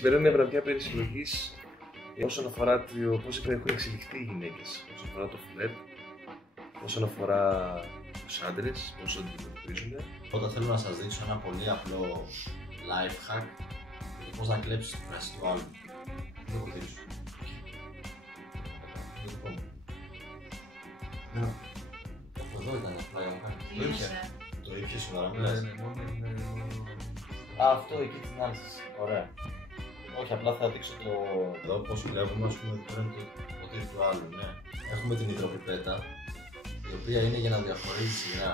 Σημερινή είναι βραδιά περί συλλογής όσον αφορά το πώς έχουν εξελιχθεί οι γυναίκες, όσον αφορά το φλερτ, όσον αφορά τους άντρες, πώς αντιμετωπίζουν. Όταν θέλω να σας δείξω ένα πολύ απλό life hack για το πώς να κλέψεις την φράση του άλλου. Δεν το δείξω. Εδώ ήταν απλά για να κάνει. Το ήπια σοβαρά μιλάς. Αυτό εκεί την άρεσες. Ωραία. Όχι, απλά θα δείξω το εδώ πώς βλέπουμε, ας πούμε, εδώ είναι το ποτήρι του άλλου, ναι. Έχουμε την υδροπιπέτα, η οποία είναι για να διαχωρίζει σειρά.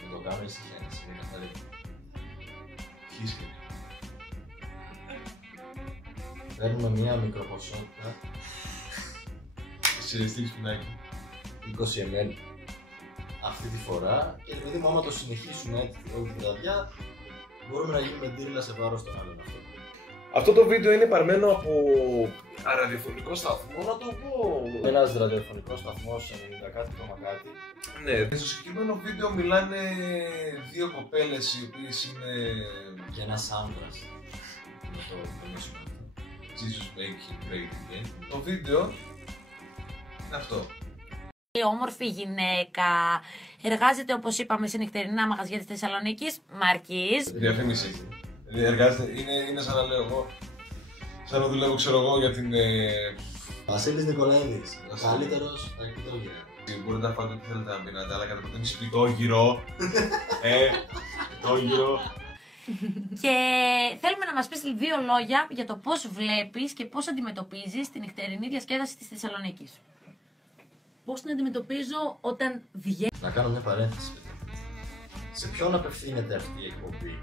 Να το κάνω ησυχία, είναι καθαρή. Χίσκε. Παίρνουμε μία μικροποσότητα. Σε στήλη σπινάκι. 20 ml αυτή τη φορά και επειδή μου άμα το συνεχίσουμε έτσι όλη τη βραδιά μπορούμε να γίνουμε ντύριλα σε βάρος των άλλων αυτό. Αυτό το βίντεο είναι παρμένο από ραδιοφωνικό σταθμό, να το πω. Ένας ραδιοφωνικός σταθμός 90 κάτι κόμμα κάτι. Ναι, στο συγκεκριμένο βίντεο μιλάνε δύο κοπέλες οι οποίες είναι... Και ένας άντρας. Να το τονίσουμε αυτό. Jesus make him great again. Το βίντεο είναι αυτό. Η όμορφη γυναίκα εργάζεται, όπως είπαμε, σε νυχτερινά μαγαζιά της Θεσσαλονίκης, Μαρκής. Διαφήμιση. Εργάζεται, είναι σαν να λέω εγώ, σαν να δουλεύω, ξέρω εγώ, για την... Βασίλης Νικολαίδης, ο καλύτερος στα εκτιτόγυρα. Μπορείτε να φάτε ό,τι θέλετε να πίνετε, αλλά κατά προτίμηση πιτόγυρο. Πιτόγυρο. Και θέλουμε να μας πεις δύο λόγια για το πώς βλέπεις και πώς αντιμετωπίζεις την νυχτερινή διασκέδαση της Θεσσαλονίκης. Πώς την αντιμετωπίζω όταν βγαίνω. Να κάνω μια παρένθεση. Σε ποιον απευθύνεται αυτή η εκπομπή?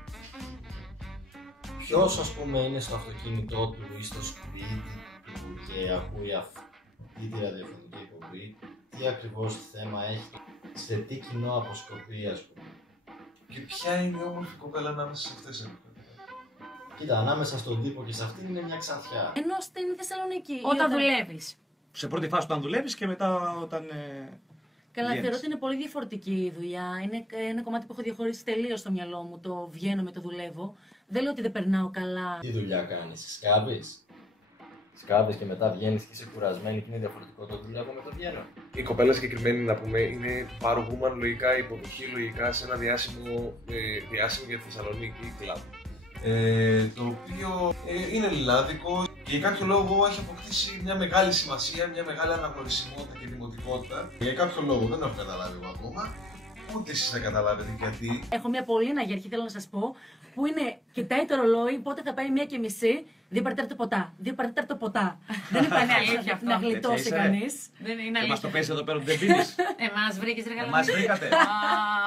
Ποιος, ας πούμε, είναι στο αυτοκίνητό του ή στο σπίτι του και ακούει αυτή τη ραδιοφωνική εκπομπή, τι ακριβώς θέμα έχει, σε τι κοινό αποσκοπεί, ας πούμε. Και ποια είναι η όμορφη κοπέλα ανάμεσα σε αυτές? Κοίτα, ανάμεσα στον τύπο και σε αυτήν είναι μια ξανθιά. Ενώ στην Θεσσαλονίκη. Όταν δουλεύεις. Σε πρώτη φάση όταν δουλεύεις και μετά όταν. Καλά, βγαίνεις. θεωρώ ότι είναι πολύ διαφορετική η δουλειά. Είναι ένα κομμάτι που έχω διαχωρίσει τελείως στο μυαλό μου. Το βγαίνω με το δουλεύω. Δεν λέω ότι δεν περνάω καλά. Τι δουλειά κάνεις, σκάβεις? Σκάβεις και μετά βγαίνεις και είσαι κουρασμένη και είναι διαφορετικό το δουλεύω με το βγαίνω. Η κοπέλα συγκεκριμένη, να πούμε, είναι Paro Woman, λογικά υποδοχή λογικά σε ένα διάσημο για τη Θεσσαλονίκη κλαμπ. Το οποίο είναι ελλάδικο και για κάποιο λόγο έχει αποκτήσει μια μεγάλη σημασία, μια μεγάλη αναγνωρισιμότητα και δημοτικότητα. Για κάποιο λόγο δεν έχω καταλάβει εγώ ακόμα, ούτε εσείς θα καταλάβετε γιατί. Έχω μια πολύ αναγερχή, θέλω να σας πω, που είναι, κοιτάει το ρολόι, πότε θα πάει 1:30, 2 παρατέταρτο ποτά. 2 παρατέταρτο ποτά. Δεν υπάρχει αλήθεια αυτό. Να γλιτώσει κανείς. Δεν είναι αλήθεια. Μας το παίζει εδώ πέρα ότι δεν πίνεις. Εμάς βρήκες ρε καλά. Μας βρήκατε.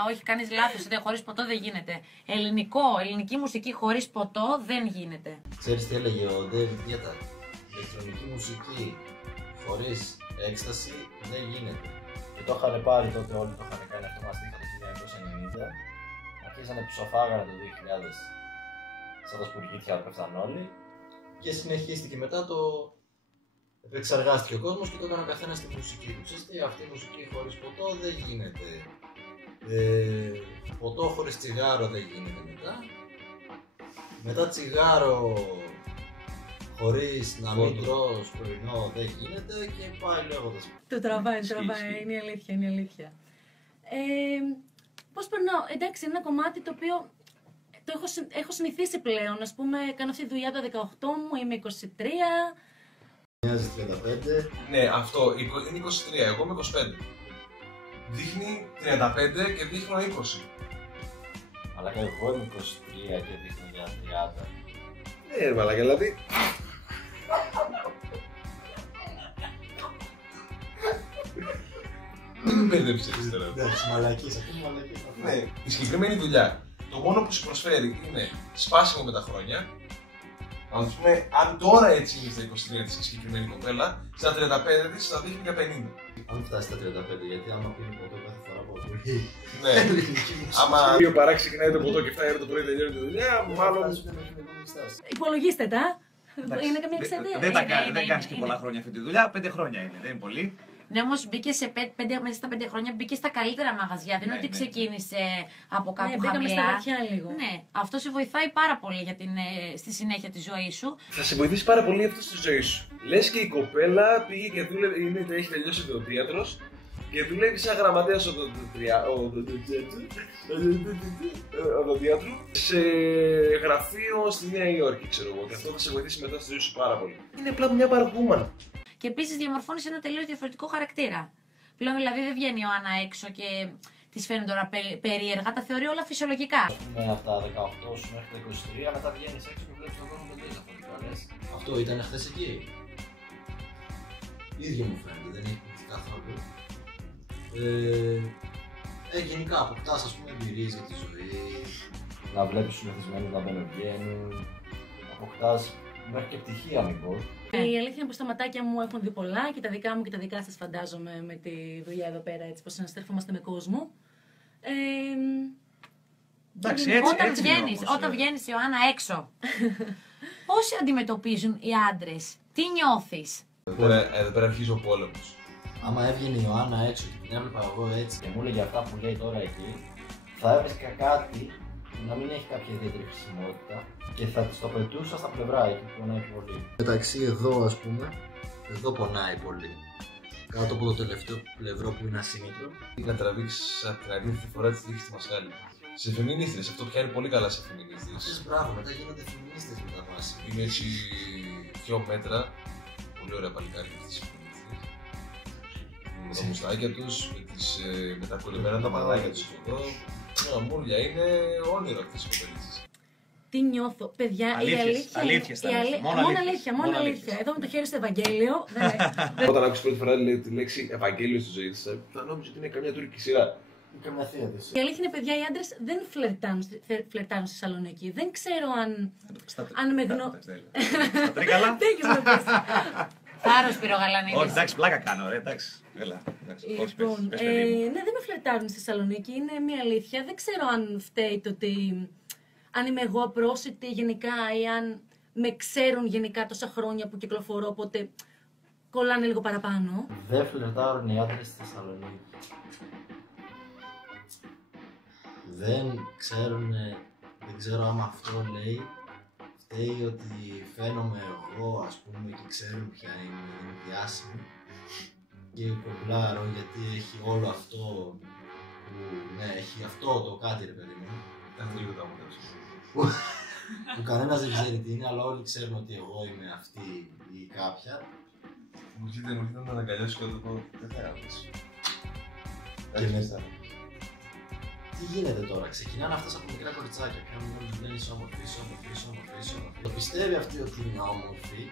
Όχι, κάνεις λάθος. Χωρίς ποτό δεν γίνεται. Ελληνική μουσική χωρίς ποτό δεν γίνεται. Ξέρεις τι έλεγε ο David Guetta? Ηλεκτρονική μουσική χωρίς έκσταση δεν γίνεται. Και το είχαν πάρει τότε, όλοι το είχαν κάνει αυτό, μας δείχνει το 1990. Αρχίσανε ψοφάγανε το 2000 σαν τα σπουργίτια που πέφταν όλοι. Και συνεχίστηκε μετά το... Επεξεργάστηκε ο κόσμος και το έκανε ο καθένας στη μουσική του. Ξέρεις τι, αυτή η μουσική χωρίς ποτό δεν γίνεται. Ποτό χωρίς τσιγάρο δεν γίνεται μετά. Μετά τσιγάρο χωρίς να μην τρως πρωινό δεν γίνεται και πάει λέγοντας. Το τραβάει, είναι η αλήθεια, είναι η αλήθεια. Πώς περνάω, εντάξει, είναι ένα κομμάτι το οποίο το έχω συνηθίσει πλέον. Ας πούμε, κάνω αυτή τη δουλειά τα 18 μου, είμαι 23. Μοιάζει 35. Ναι, αυτό είναι 23, εγώ είμαι 25. Δείχνει 35 και δείχνω 20. Αλλά και εγώ είμαι 23 και δείχνω για 30. Ναι, ρε μαλάκα, δηλαδή. Δεν με μπέρδεψες τώρα. Εντάξει, μαλακής, αυτό είναι μαλακής. Ναι, η συγκεκριμένη δουλειά, το μόνο που σου προσφέρει είναι σπάσιμο με τα χρόνια. Ας πούμε, αν τώρα έτσι είναι στα 23 της η συγκεκριμένη κοπέλα, στα 35 της θα δείχνει για 50. Αν φτάσει στα 35, γιατί άμα πίνει ποτό κάθε φορά που ακούει. Ναι, άμα 2 παρά ξεκινάει το ποτό και 7 ώρα το πρωί τελειώνει τη δουλειά, μάλλον. Υπολογίστε τα. Είναι καμία εξαιτία. Δεν κάνεις και πολλά χρόνια αυτή τη δουλειά, 5 χρόνια είναι, δεν είναι πολύ. Ναι, όμως μπήκε μέσα στα 5 χρόνια, μπήκε στα καλύτερα μαγαζιά. Δεν είναι ότι ξεκίνησε από κάπου χαμηλά. Μπήκαμε στα βαθιά λίγο. Ναι, αυτό σε βοηθάει πάρα πολύ για στη συνέχεια της ζωής σου. Θα σε βοηθήσει πάρα πολύ αυτό στη ζωή σου. Λες και η κοπέλα πήγε και δούλευε, έχει τελειώσει ο οδοντίατρος και δουλεύει σαν γραμματέας οδοντίατρου σε γραφείο στη Νέα Υόρκη, ξέρω εγώ. Και αυτό θα σε βοηθήσει μετά στη ζωή σου πάρα πολύ. Είναι πλέον μια παραγούμανα. Και επίσης διαμορφώνεις ένα τελείως διαφορετικό χαρακτήρα. Πλέον δηλαδή δεν βγαίνει η Ιωάννα έξω και της φαίνεται τώρα περίεργα, τα θεωρεί όλα φυσιολογικά. Με από τα 18 σου μέχρι τα 23, μετά βγαίνεις έξω και βλέπεις τον κόσμο τελείως διαφορετικά. Λες, αυτό ήταν χθες εκεί. Ίδιο μου φαίνεται, δεν έχει πληθεί καθόλου. Γενικά αποκτάς ας πούμε εμπειρίες για τη ζωή, να βλέπεις τους μεθυσμένους να μπαίνουν βγαίνουν, αποκτάς μέχρι και πτυχία μήπως. Η αλήθεια είναι πως τα ματάκια μου έχουν δει πολλά και τα δικά μου και τα δικά σας φαντάζομαι με τη δουλειά εδώ πέρα, έτσι πως συναστρεφόμαστε με κόσμο. Εντάξει, έτσι, όταν βγαίνεις Ιωάννα έξω, πώς σε αντιμετωπίζουν οι άντρες, τι νιώθεις? Εδώ πέρα αρχίζει ο πόλεμος. Άμα έβγαινε η Ιωάννα έξω και την έβλεπα εγώ έτσι και μου έλεγε αυτά που λέει τώρα εκεί, θα έβρισκα κάτι που να μην έχει κάποια ιδιαίτερη χρησιμότητα και θα της το πετούσα στα πλευρά εκεί που πονάει πολύ. Μεταξύ εδώ ας πούμε, εδώ πονάει πολύ. Κάτω από το τελευταίο πλευρό που είναι ασύμμετρο. Να τραβήξεις από την αλήθεια φορά τη τύχη στη μασχάλη. Σε φεμινίστρες, αυτό πιάνει πολύ καλά σε φεμινίστρες. Αυτές μπράβο, μετά γίνονται φεμινίστες μετά βάση. Είναι έτσι 2 μέτρα, πολύ ωραία παλικάρια αυτές οι φεμινίστρες. Με τα μουστάκια τους, με τα κολλημένα τα μαλάκια τους εδώ. Μούρλια, είναι όνειρο αυτές οι κοπελίτσες. Τι νιώθω, παιδιά, αλήθειες, μόνο αλήθεια. Εδώ με το χέρι στο Ευαγγέλιο. Όταν άκουσα πρώτη φορά τη λέξη Ευαγγέλιο στη ζωή της, θα νόμιζα ότι είναι καμιά τουρκική σειρά. Καμιά θεία της. Η αλήθεια είναι, παιδιά, οι άντρες δεν φλερτάρουν στη Θεσσαλονίκη. Δεν ξέρω αν με γνωρίζουν. Στα Τρίκαλα. Δεν έχεις να πεις. Θάρρος Πυρογαλανίδης. Όχι, εντάξει, πλάκα κάνω, ρε, εντάξει. Λοιπόν, ναι, δεν με φλερτάρουν στη Θεσσαλονίκη, είναι μια αλήθεια. Δεν ξέρω αν φταίει το ότι αν είμαι εγώ απρόσιτη γενικά ή αν με ξέρουν γενικά τόσα χρόνια που κυκλοφορώ, οπότε κολλάνε λίγο παραπάνω. Δεν φλερτάρουν οι άντρες στη Θεσσαλονίκη. Δεν ξέρουν, δεν ξέρω άμα αυτό λέει. Φταίει ότι φαίνομαι εγώ ας πούμε και ξέρουν ποια είναι, είναι διάσημη. Και κομπλάρω γιατί έχει όλο αυτό που, ναι, έχει αυτό το κάτι ρε παιδί μου. Κάθε λίγο τα μου Που κανένας δεν ξέρει τι είναι, αλλά όλοι ξέρουν ότι εγώ είμαι αυτή ή κάποια. Μου έρχεται να τα αγκαλιάσω και να το πω, δεν θα γράψεις. Και μετά. Τι γίνεται τώρα, ξεκινάνε αυτές από μικρά κοριτσάκια. Πιάνουν όλοι λένε είσαι όμορφη, είσαι όμορφη, είσαι όμορφη, είσαι όμορφη. Το πιστεύει αυτή ότι είναι όμορφη,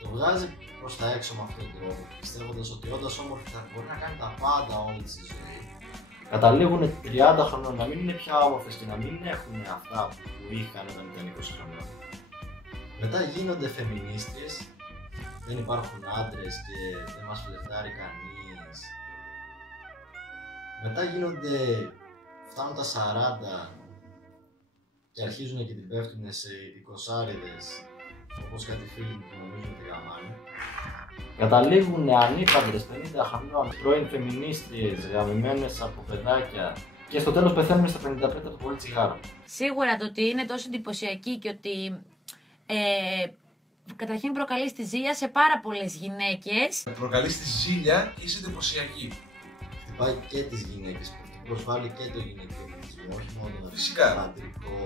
το βγάζει προς τα έξω με αυτόν τον τρόπο, πιστεύοντας ότι όντας όμορφη θα μπορεί να κάνει τα πάντα όλη τη ζωή. Καταλήγουν 30 χρονών να μην είναι πια όμορφες και να μην έχουν αυτά που είχαν όταν ήταν 20 χρονών. Μετά γίνονται φεμινίστριες, δεν υπάρχουν άντρες και δεν μας φλερτάρει κανείς. Μετά φτάνουν τα 40 και αρχίζουν και την πέφτουν σε ειδικοσάριδες, όπως κάτι φίλοι μου που νομίζουν ότι γαμάνε. Καταλήγουν ανήπαντρες 50 χρονών, πρώην φεμινίστριες, γαμημένες από παιδάκια και στο τέλος πεθαίνουν στα 55 από το πολύ τσιγάρο. Σίγουρα το ότι είναι τόσο εντυπωσιακή και ότι καταρχήν προκαλεί τη ζήλια σε πάρα πολλές γυναίκες. Προκαλεί τη ζήλια και είσαι εντυπωσιακή. Χτυπάει και τις γυναίκες, προσβάλλει και το γυναικείο πληθυσμό, όχι μόνο τον αντρικό,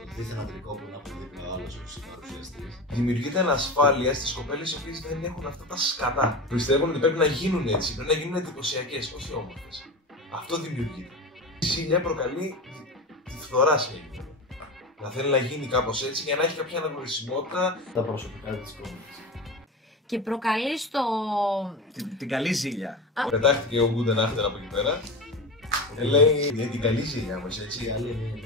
το δίθεν αντρικό που είναι από δίπλα ο άλλος όπως η παρουσιαστής. Δημιουργείται ανασφάλεια στις κοπέλες οι οποίες δεν έχουν αυτά τα σκατά. Πιστεύουν ότι πρέπει να γίνουν έτσι, πρέπει να γίνουν εντυπωσιακές, όχι όμορφες. Αυτό δημιουργείται. Η ζήλια προκαλεί τη φθορά σε γυναίκα. Να θέλει να γίνει κάπως έτσι για να έχει κάποια αναγνωρισιμότητα. Τα προσωπικά της κόμματας. Και προκαλεί στο... Την καλή ζήλια. Πετάχτηκε ο Γκούντεν Άχτερ από εκεί πέρα. Λέει για την καλή ζήλια μας, έτσι.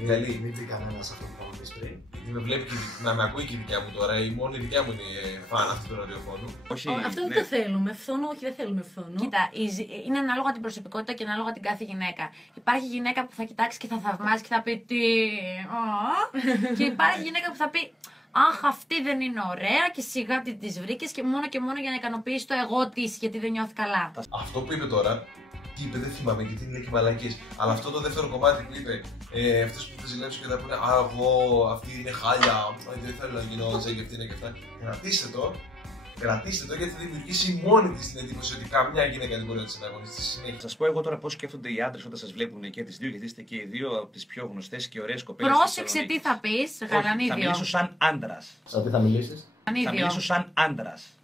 Καλή. Μην πει κανένας αυτό που πάμε πριν. Με βλέπει και να με ακούει και η δικιά μου τώρα. Η μόνη δικιά μου είναι φαν αυτού του ραδιοφώνου. Αυτό δεν το θέλουμε. Φθόνο, όχι, δεν θέλουμε φθόνο. Κοίτα, είναι ανάλογα την προσωπικότητα και ανάλογα την κάθε γυναίκα. Υπάρχει γυναίκα που θα κοιτάξει και θα θαυμάσει και θα πει τι. Και υπάρχει γυναίκα που θα πει Αχ, αυτή δεν είναι ωραία και σιγά τη βρήκε και μόνο για να ικανοποιήσει το εγώ τη, γιατί δεν νιώθει καλά. Αυτό που είπε τώρα, τι είπε, δεν θυμάμαι γιατί είναι και μαλακίες. Αλλά αυτό το δεύτερο κομμάτι που είπε, αυτές που θα ζηλέψουν και θα πούνε «Α, εγώ, αυτή είναι χάλια, δεν θέλω να γίνω ζέγγι, αυτή είναι και αυτά». Κρατήστε το γιατί θα δημιουργήσει μόνη τη την εντύπωση ότι καμιά γυναίκα δεν μπορεί να τη ανταγωνιστεί στη συνέχεια. Θα σα πω εγώ τώρα πώ σκέφτονται οι άντρες όταν σα βλέπουν και τις δύο, γιατί είστε και οι δύο από τις πιο γνωστές και ωραίες κοπέλες. Πρόσεξε τι θα πει, Γαλανίδιο. Θα μιλήσω σαν άντρας. Σαν τι θα μιλήσεις? Θα μιλήσω σαν άντρας.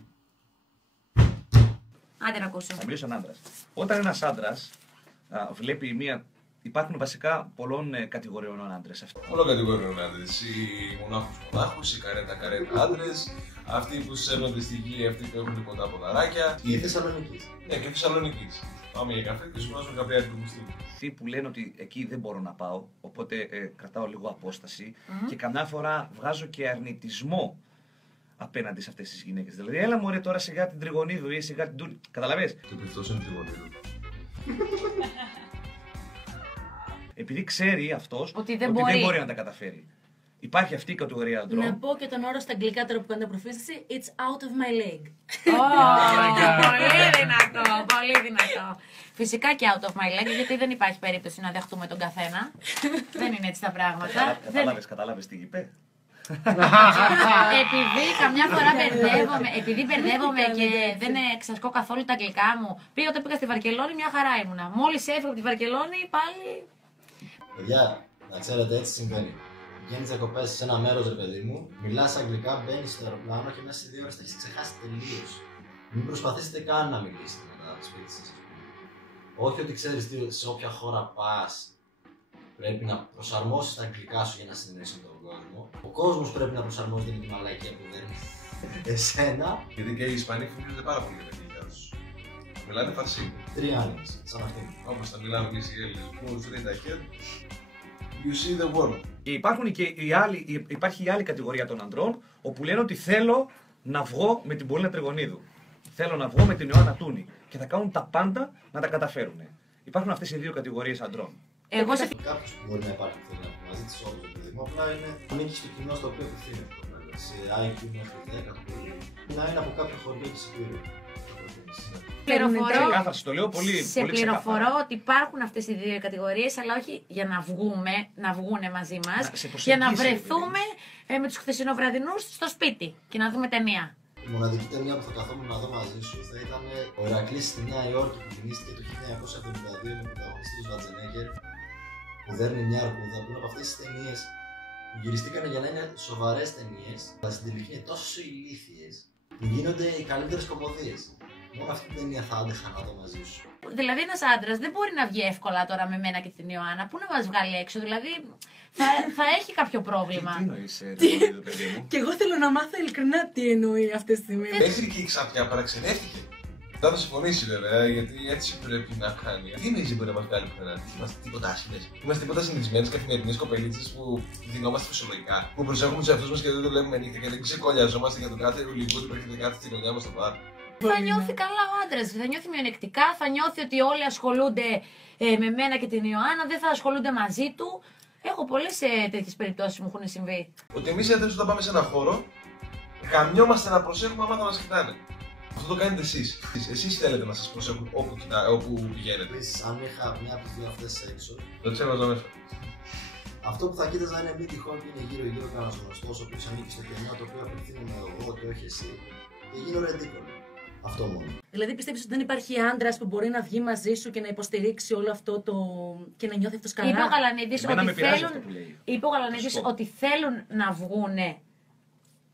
Άντε να ακούσω. Θα μιλήσω σαν άντρας. Όταν ένας άντρας βλέπει μία. Υπάρχουν βασικά πολλών κατηγοριών άντρες. Όλο κατηγοριών άντρες. Οι μονάχους, οι καρέτα άντρες, αυτοί που σέρνονται στη γη, αυτοί που έχουν ποτά ποδαράκια. Ή Θεσσαλονίκης. Ναι, και Θεσσαλονίκης. Πάμε για καφέ και σου βάζουν καφέ μουστί. Αυτοί που λένε ότι εκεί δεν μπορώ να πάω, οπότε κρατάω λίγο απόσταση και καμιά φορά βγάζω και αρνητισμό απέναντι σε αυτές τις γυναίκες. Δηλαδή, έλα μωρέ τώρα σιγά την Τριγωνίδου ή σιγά την Τούλη. Καταλαβες. Το πιθός είναι Τριγωνίδου. Επειδή ξέρει αυτός ότι δεν μπορεί να τα καταφέρει. Υπάρχει αυτή η κατηγορία αντρών. Να πω και τον όρο στα αγγλικά τώρα που κάνετε προφήτηση, it's out of my leg. Πολύ δυνατό, πολύ δυνατό. Φυσικά και out of my leg, γιατί δεν υπάρχει περίπτωση να δεχτούμε τον καθένα. Δεν είναι έτσι τα πράγματα. Κατάλαβες τι είπε. Επειδή καμιά φορά μπερδεύομαι και δεν εξασκώ καθόλου τα αγγλικά μου. Όταν πήγα στη Βαρκελόνη μια χαρά ήμουνα. Μόλις έφυγα από τη Βαρκελόνη πάλι. Παιδιά, να ξέρετε έτσι συμβαίνει. Βγαίνεις διακοπές σε ένα μέρος, ρε παιδί μου, μιλάς αγγλικά, μπαίνεις στο αεροπλάνο και μέσα σε 2 ώρες τα έχεις ξεχάσει τελείως. Μην προσπαθήσετε καν να μιλήσετε μετά το σπίτι σας. Όχι ότι ξέρεις σε όποια χώρα πας πρέπει να προσαρμόσεις τα αγγλικά σου για να συνεννοήσεις με τον κόσμο. Ο κόσμος πρέπει να προσαρμόζεται με τη μαλακία που δέρνει εσένα. Γιατί και οι Ισπανοί φοβούνται πάρα πολύ για τα γλυκά τους. Μιλάνε φαρσί. Τριάννης, σαν αυτή. Όπως τα μιλάμε εμείς οι Έλληνες. Move straight ahead. You see the world. Και υπάρχει η άλλη κατηγορία των αντρών, όπου λένε ότι θέλω να βγω με την Πολίνα Τριγωνίδου. Θέλω να βγω με την Ιωάννα Τούνη. Και θα κάνουν τα πάντα να τα καταφέρουν. Υπάρχουν αυτές οι δύο κατηγορίες αντρών. Κάποιος που μπορεί να υπάρχει που θέλει να πει μαζί της όλους, παιδί μου, απλά είναι ανήκει στο κοινό στο οποίο απευθύνεται. Σε IQ μέχρι 10 το πολύ. Να είναι από κάποιο χωριό της Υπήρου. Το λέω πολύ, σε πληροφορώ ότι υπάρχουν αυτές οι δύο κατηγορίες, αλλά όχι για να βγούνε μαζί μας, για να βρεθούμε με τους χθεσινοβραδινούς στο σπίτι και να δούμε ταινία. Η μοναδική ταινία που θα καθόμουν να δω μαζί σου θα ήταν ο Ηρακλής στη Νέα Υόρκη που γεννήθηκε το 1972 με πρωταγωνιστή του Σβατζενέγκερ, που δέρνει μια αρκούδα, που είναι από αυτές τις ταινίες που γυριστήκαν για να είναι σοβαρές ταινίες, αλλά στην τελική είναι τόσο ηλίθιες που γίνονται οι καλύτερες κωμωδίες. Μόνο αυτή την ταινία θα άντεχα να δω μαζί σου. Δηλαδή, ένας άντρας δεν μπορεί να βγει εύκολα τώρα με μένα και την Ιωάννα. Πού να μας βγάλει έξω, δηλαδή θα έχει κάποιο πρόβλημα. Τι εννοείς, παιδί μου. Και εγώ θέλω να μάθω ειλικρινά τι εννοεί αυτή τη στιγμή. Μέχρι και η Ξαπιά παραξενεύτηκε. Δεν θα συμφωνήσει βέβαια, γιατί έτσι πρέπει να κάνει. Τι εννοείς μπορεί να μας βγάλει πουθενά, είμαστε τίποτα άσχημες. Είμαστε τίποτα συνηθισμένες καθημερινές κοπελίτσες που δινόμαστε φυσιολογικά. Που προσέχουμε τους εαυτούς μας και δεν το λέμε νύχτα και δεν ξεκολλιαζόμαστε για τον κάθε ρουλικό που έρχεται κάθε στη γωνιά μας στο μπαρ. Θα νιώθει καλά ο άντρας, θα νιώθει μειονεκτικά, θα νιώθει ότι όλοι ασχολούνται με μένα και την Ιωάννα, δεν θα ασχολούνται μαζί του. Έχω πολλές τέτοιες περιπτώσεις που μου έχουν συμβεί. Ότι εμείς οι άντρες όταν πάμε σε ένα χώρο, γαμιόμαστε να προσέχουμε άμα θα μας κοιτάνε. Αυτό το κάνετε εσείς. Εσείς θέλετε να σας προσέχουν όπου πηγαίνετε. Επίσης, αν είχα μια από τις δύο αυτές έξω, το τσέβαζα μέσα. Αυτό που θα κοίταζα είναι μην τυχόν και είναι γύρω-γύρω κανένας γνωστός, ο οποίος ανήκει στο κενό το οποίο απευθύνομαι εγώ και όχι εσύ. Και γίνω ρεντίκολο. Αυτό μόνο. Δηλαδή πιστεύεις ότι δεν υπάρχει άντρας που μπορεί να βγει μαζί σου και να υποστηρίξει όλο αυτό το. Και να νιώθει αυτός καλά. Είπε ο Γαλανίδης ότι θέλουν να βγουν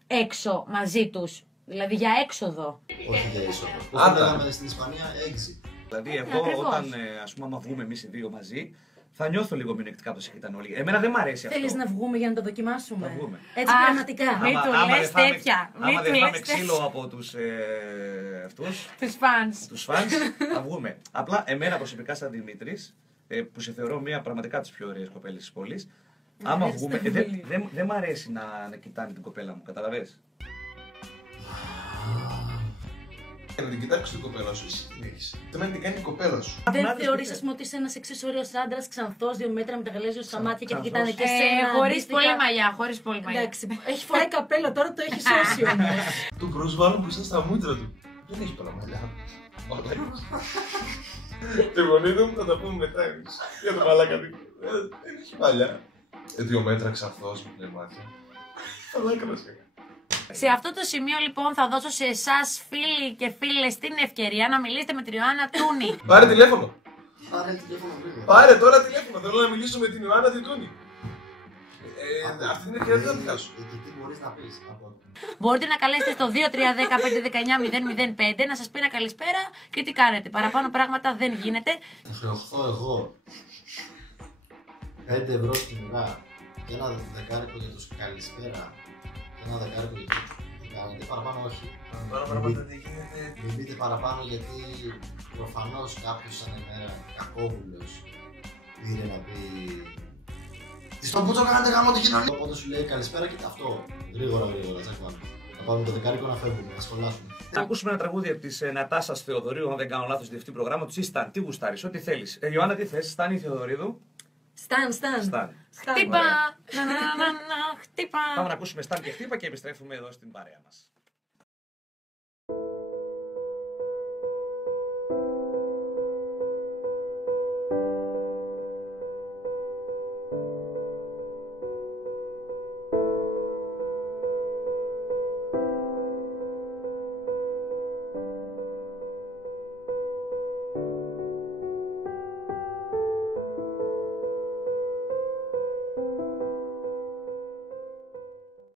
έξω μαζί τους. Δηλαδή για έξοδο. Όχι για είσοδο. Πώς λέγαμε στην Ισπανία, exit. Δηλαδή εγώ όταν άμα βγούμε εμείς οι δύο μαζί, θα νιώθω λίγο μειονεκτικά που ήταν όλοι. Εμένα δεν μ' αρέσει αυτό. Θέλεις να βγούμε για να το δοκιμάσουμε. Να βγούμε. Έτσι πραγματικά. Μην του λες τέτοια. Άμα δεν φάμε ξύλο από τους τους fans, θα βγούμε. Απλά εμένα προσωπικά σαν Δημήτρης, που σε θεωρώ μία πραγματικά τις πιο ωραίες κοπέλες της πόλης, άμα βγούμε, δεν μ' αρέσει να κοιτάνε την κοπέλα μου, καταλαβες. Για να την κοιτάξει την κοπέλα σου, εσύ την έχεις. Το να την κάνει η κοπέλα σου. Δεν θεωρείς, ας πούμε, ότι είσαι ένας εξισορρός άντρας, ξανθός, 2 μέτρα με τα γαλέζια στα μάτια και την κοιτάνε και εσένα. Χωρίς πολύ μαλλιά, χωρίς πολύ μαλλιά. Εντάξει, έχει φοράει καπέλο, τώρα το έχει σώσει όμως. Του προσβάλλουν μπροστά στα μούτρα του. Δεν έχει πολλά μαλλιά. Όλα έχει. Τη γονίδα μου θα τα πούμε μετά εμείς. Για το μαλάκα δίπλα. Δεν έχει μαλλιά. 2 μέτρα ξανθός με πλε μάτια. Μαλάκα να σε. Σε αυτό το σημείο λοιπόν θα δώσω σε εσάς φίλοι και φίλες την ευκαιρία να μιλήσετε με την Ιωάννα Τούνη. Πάρε τηλέφωνο. Πάρε τηλέφωνο γρήγορα. Πάρε τώρα τηλέφωνο. Θέλω να μιλήσω με την Ιωάννα τη Τούνη. Αυτή την ευκαιρία δεν θα τη χάσω. Και τι μπορείς να πεις. Μπορείτε να καλέσετε στο 2310-519-005 να σας πει ένα καλησπέρα και τι κάνετε. Παραπάνω πράγματα δεν γίνεται. Θα χρεωθώ εγώ 5 ευρώ στην ουρά και ένα δεκάρικο για τους καλησπέρα και ένα δεκάρικο για τους τι κάνετε. Παραπάνω όχι. Παραπάνω τι γίνεται. Μην πείτε παραπάνω γιατί προφανώς κάποιος σαν εμένα κακόβουλος πήρε να πει «Τι στον πούτσο κάνετε γάμο την κοινωνία». Οπότε σου λέει καλησπέρα και αυτό. Γρήγορα, τσακ πάνω. Θα πάμε το δεκάρικο να φεύγουμε, να σχολάσουμε. Θα ακούσουμε ένα τραγούδι της Νατάσας Θεοδωρίου, αν δεν κάνω λάθος, διευθυντή προγράμματος. Ή Σταν, τι γουστάρεις, ό,τι θέλεις. Ιωάννα, τι θες, Σταν ή Θεοδωρίδου. Σταν. Χτύπα! Χτύπα! Πάμε να ακούσουμε Σταν και Χτύπα και επιστρέφουμε εδώ στην παρέα μας.